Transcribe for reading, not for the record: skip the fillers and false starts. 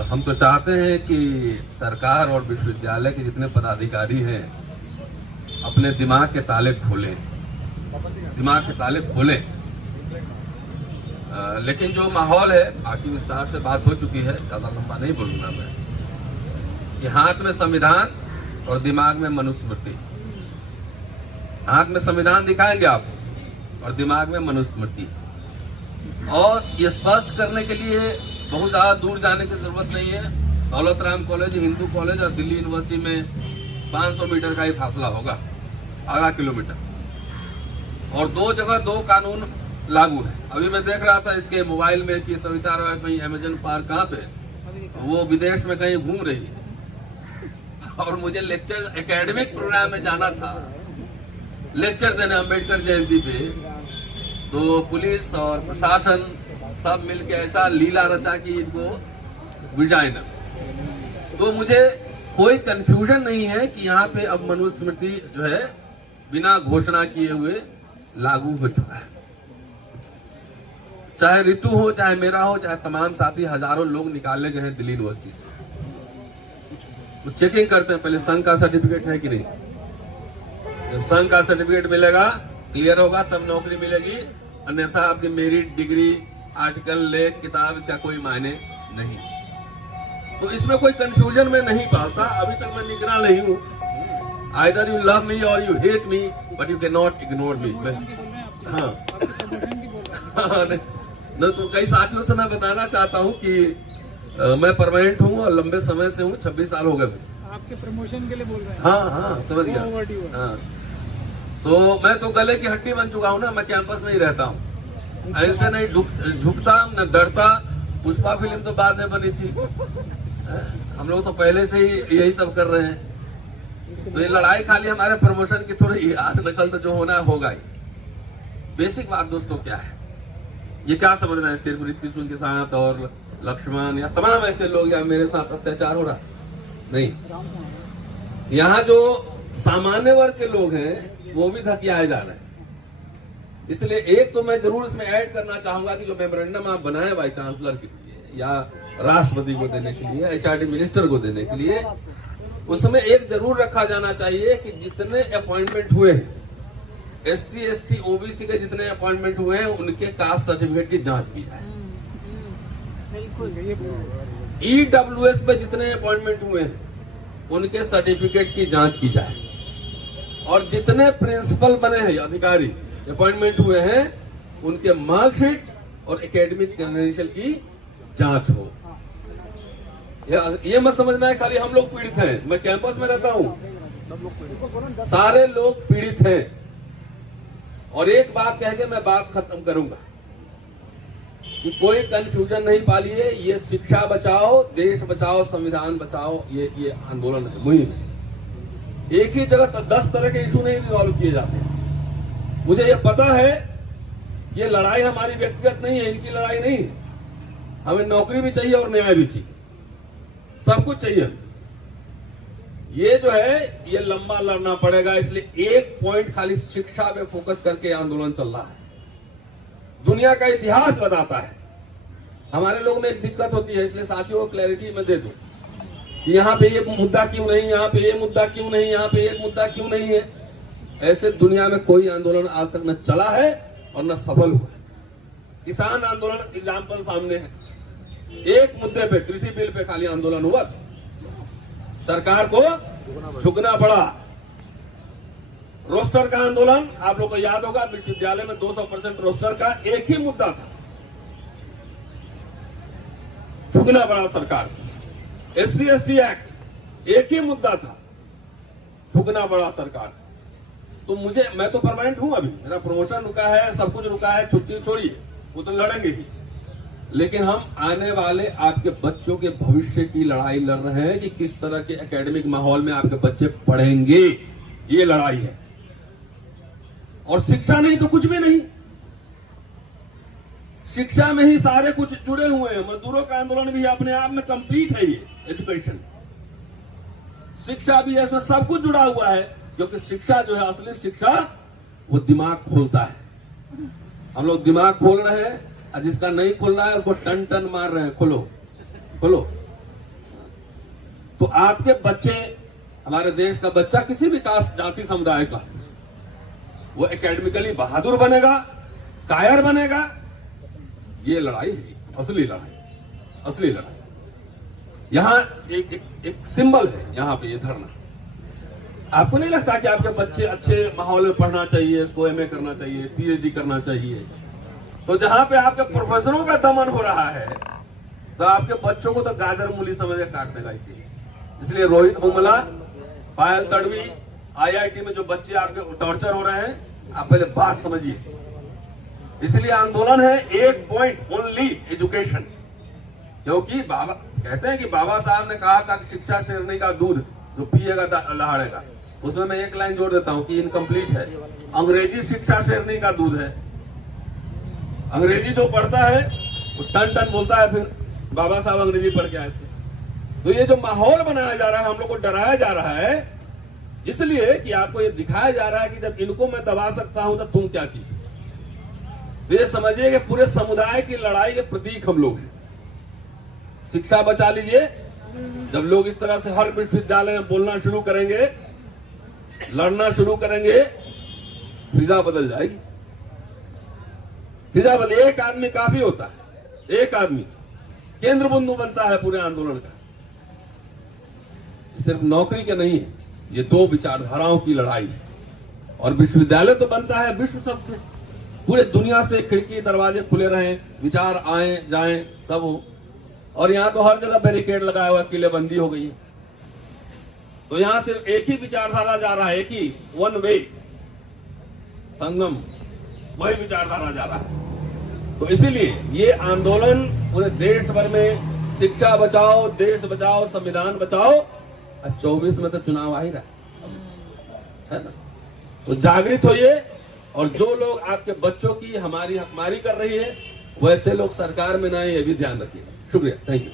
हम तो चाहते हैं कि सरकार और विश्वविद्यालय के जितने पदाधिकारी हैं अपने दिमाग के ताले खोलें, लेकिन जो माहौल है, बाकी विस्तार से बात हो चुकी है, ज्यादा लंबा नहीं बोलूंगा मैं, कि हाथ में संविधान और दिमाग में मनुस्मृति। हाथ में संविधान दिखाएंगे आप और दिमाग में मनुस्मृति। और ये स्पष्ट करने के लिए बहुत ज्यादा दूर जाने की जरूरत नहीं है। दौलत राम कॉलेज, हिंदू कॉलेज और दिल्ली यूनिवर्सिटी में 500 मीटर का ही फासला होगा, आधा किलोमीटर, और दो जगह दो कानून लागू है। अभी मैं देख रहा था इसके मोबाइल में कि सविता रॉय कहीं अमेजन पार्क कहाँ पे, वो विदेश में कहीं घूम रही है, और मुझे लेक्चर एकेडमिक प्रोग्राम में जाना था, लेक्चर देने अम्बेडकर जयंती पे। तो पुलिस और प्रशासन सब मिलके ऐसा लीला रचा कि इनको विजाइना। तो मुझे कोई कंफ्यूजन नहीं है कि यहाँ पे अब मनुस्मृति जो है बिना घोषणा किए हुए लागू हो चुका है। चाहे ऋतु हो, चाहे मेरा हो, चाहे तमाम साथी, हजारों लोग निकाले गए हैं दिल्ली यूनिवर्सिटी से। तो चेकिंग करते हैं पहले संघ का सर्टिफिकेट है कि नहीं। जब संघ का सर्टिफिकेट मिलेगा, क्लियर होगा, तब नौकरी मिलेगी, अन्यथा आपकी मेरिट, डिग्री, आर्टिकल, लेख, किताब, इसका कोई मायने नहीं। तो इसमें कोई कंफ्यूजन में नहीं पालता। अभी तक मैं निगरान नहीं हूँ। आइदर यू लव मी और you hate me, but you can not ignore me. हाँ न, तो कई साथियों से मैं बताना चाहता हूँ कि मैं परमानेंट हूँ और लंबे समय से हूँ, 26 साल हो गए मुझे। आपके प्रमोशन के लिए बोल रहे हैं? हाँ, समझ गया। हाँ, तो मैं तो गले की हड्डी बन चुका हूँ ना। मैं कैंपस में ही रहता हूँ, ऐसे नहीं झुकता न डरता। पुष्पा फिल्म तो बाद में बनी थी, हम लोग तो पहले से ही यही सब कर रहे हैं। तो ये लड़ाई खाली हमारे प्रमोशन की थोड़ी आज नकल तो जो होना होगा ही। बेसिक बात दोस्तों क्या है, ये क्या समझना है सिर्फ ऋतिक के साथ और लक्ष्मण या तमाम ऐसे लोग या मेरे साथ अत्याचार हो रहा नहीं। यहाँ जो सामान्य वर्ग के लोग हैं वो भी धकियाए जा रहे हैं। इसलिए एक तो मैं जरूर इसमें ऐड करना चाहूंगा कि जो मेमोरेंडम आप बनाए वाइस चांसलर के लिए या राष्ट्रपति को देने के लिए, एचआरडी मिनिस्टर को देने के लिए, उसमें एक जरूर रखा जाना चाहिए कि जितने अपॉइंटमेंट हुए हैं, SC, ST, OBC के जितने अपॉइंटमेंट हुए हैं, उनके कास्ट सर्टिफिकेट की जांच की जाए। EWS पे जितने अपॉइंटमेंट हुए हैं, उनके सर्टिफिकेट की जांच की जाए। और जितने प्रिंसिपल बने हैं, अधिकारी अपॉइंटमेंट हुए हैं, उनके मार्कशीट और एकेडमिक क्रेडेंशियल की जांच हो। ये मत समझना है खाली हम लोग पीड़ित हैं। मैं कैंपस में रहता हूं, सारे लोग पीड़ित हैं। और एक बात कह के मैं बात खत्म करूंगा कि कोई कंफ्यूजन नहीं पालिए। ये शिक्षा बचाओ, देश बचाओ, संविधान बचाओ, ये आंदोलन है, मुहिम है। एक ही जगह 10 तरह के इशू नहीं रिजॉल्व किए जाते। मुझे ये पता है ये लड़ाई हमारी व्यक्तिगत नहीं है, इनकी लड़ाई नहीं है। हमें नौकरी भी चाहिए और न्याय भी चाहिए, सब कुछ चाहिए। ये जो है ये लंबा लड़ना पड़ेगा। इसलिए एक पॉइंट खाली शिक्षा पे फोकस करके आंदोलन चल रहा है। दुनिया का इतिहास बताता है। हमारे लोग में एक दिक्कत होती है, इसलिए साथियों को क्लैरिटी में दे दूं, यहाँ पे ये मुद्दा क्यों नहीं, यहाँ पे ये मुद्दा क्यों नहीं, यहाँ पे एक मुद्दा क्यों नहीं है। ऐसे दुनिया में कोई आंदोलन आज तक न चला है और न सफल हुआ है। किसान आंदोलन एग्जाम्पल सामने है। एक मुद्दे पे, कृषि बिल पे खाली आंदोलन हुआ था, सरकार को झुकना पड़ा। रोस्टर का आंदोलन आप लोग को याद होगा, विश्वविद्यालय में 200% रोस्टर का एक ही मुद्दा था, झुकना पड़ा सरकार। SC, ST एक्ट एक ही मुद्दा था, झुकना पड़ा सरकार। तो मैं तो परमानेंट हूं, अभी मेरा प्रमोशन रुका है, सब कुछ रुका है, छुट्टी छोड़िए, वो तो लड़ेंगे ही। लेकिन हम आने वाले आपके बच्चों के भविष्य की लड़ाई लड़ रहे हैं कि किस तरह के एकेडमिक माहौल में आपके बच्चे पढ़ेंगे। ये लड़ाई है। और शिक्षा नहीं तो कुछ भी नहीं। शिक्षा में ही सारे कुछ जुड़े हुए हैं। मजदूरों का आंदोलन भी अपने आप में कंप्लीट है। ये एजुकेशन, शिक्षा भी है, इसमें सब कुछ जुड़ा हुआ है। क्योंकि शिक्षा जो है, असली शिक्षा, वो दिमाग खोलता है। हम लोग दिमाग खोल रहे हैं, और जिसका नहीं खोल रहा है उसको टन टन मार रहे हैं, खोलो खोलो। तो आपके बच्चे, हमारे देश का बच्चा किसी भी कास्ट जाति समुदाय का, वो एकेडमिकली बहादुर बनेगा, कायर बनेगा। ये लड़ाई है, असली लड़ाई, असली लड़ाई। यहां एक सिंबल है, यहां पे ये धरना। आपको नहीं लगता कि आपके बच्चे अच्छे माहौल में पढ़ना चाहिए, इसको एमए करना चाहिए, पीएचडी करना चाहिए? तो जहां पे आपके प्रोफेसरों का दमन हो रहा है, तो आपके बच्चों को तो गाजर मूली समझ के काट देगा इसी। इसलिए रोहित बुमला, पायल तड़वी, आईआईटी में जो बच्चे आपके टॉर्चर हो रहे हैं, आप पहले बात समझिए। इसलिए आंदोलन है एक पॉइंट ओनली, एजुकेशन। क्योंकि बाबा कहते हैं कि बाबा साहब ने कहा था कि शिक्षा शेरनी का दूध जो पिएगा लहाड़ेगा। उसमें मैं एक लाइन जोड़ देता हूं कि इनकम्प्लीट है। अंग्रेजी शिक्षा शेरनी का दूध है। अंग्रेजी जो पढ़ता है वो टन टन बोलता है, फिर बाबा साहब अंग्रेजी पढ़ के आए थे। तो ये जो माहौल बनाया जा रहा है, हम लोग को डराया जा रहा है, इसलिए कि आपको ये दिखाया जा रहा है कि जब इनको मैं दबा सकता हूं तो तुम क्या चीज। तो ये समझिए कि पूरे समुदाय की लड़ाई के प्रतीक हम लोग हैं। शिक्षा बचा लीजिए। जब लोग इस तरह से हर विश्वविद्यालय में बोलना शुरू करेंगे, लड़ना शुरू करेंगे, फिजा बदल जाएगी। फिजा बदल, एक आदमी काफी होता है, एक आदमी केंद्र बिंदु बनता है पूरे आंदोलन का। सिर्फ नौकरी के नहीं है, ये दो विचारधाराओं की लड़ाई है। और विश्वविद्यालय तो बनता है विश्व सबसे, पूरे दुनिया से खिड़की दरवाजे खुले रहें, विचार आए जाएं सब हो। और यहाँ तो हर जगह बैरिकेड लगाया हुआ, किलेबंदी हो गई है। तो यहाँ सिर्फ एक ही विचारधारा जा रहा है, एक ही वन वे संगम, वही विचारधारा जा रहा है। तो इसीलिए ये आंदोलन पूरे देश भर में, शिक्षा बचाओ, देश बचाओ, संविधान बचाओ। 24 में तो चुनाव आ ही रहा है ना। तो जागृत होइए। और जो लोग आपके बच्चों की हमारी हकमारी कर रही है, वैसे लोग सरकार में ना, ये भी ध्यान रखिए। शुक्रिया, थैंक यू।